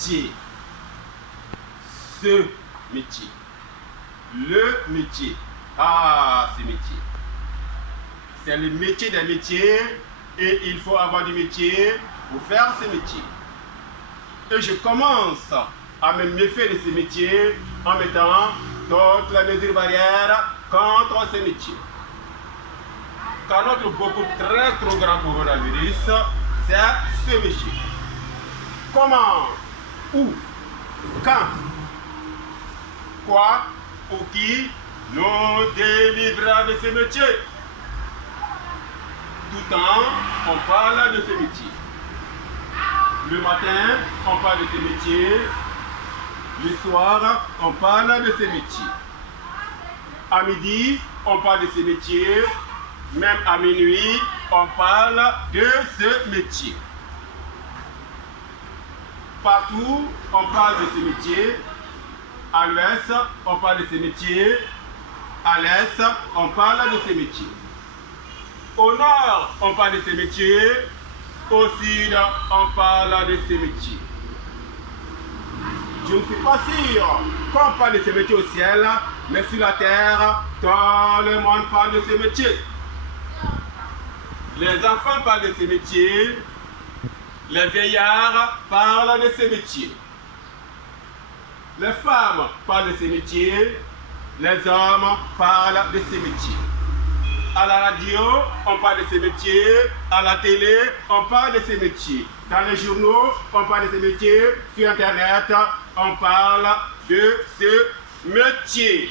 métier. Ce métier. Le métier. Ah, ce métier. C'est le métier des métiers et il faut avoir du métier pour faire ce métier. Et je commence à me méfier de ce métier en mettant toutes les mesures barrières contre ce métier. Car notre beaucoup très trop grand coronavirus, c'est ce métier. Comment, où, quand, quoi ou qui nous délivrera de ce métier? Tout le temps, on parle de ce métier. Le matin, on parle de ce métier. Le soir, on parle de ce métier. À midi, on parle de ce métier. Même à minuit, on parle de ce métier. Partout, on parle de ce métier. À l'ouest, on parle de ce métier. À l'est, on parle de ce métier. Au nord, on parle de ce métier. Au sud, on parle de ce métier. Je ne suis pas sûr qu'on parle de ce métier au ciel, mais sur la terre, tout le monde parle de ce métier. Les enfants parlent de ce métier. Les vieillards parlent de ce métier. Les femmes parlent de ce métier. Les hommes parlent de ce métier. À la radio, on parle de ce métier. À la télé, on parle de ce métier. Dans les journaux, on parle de ce métier. Sur Internet, on parle de ce métier.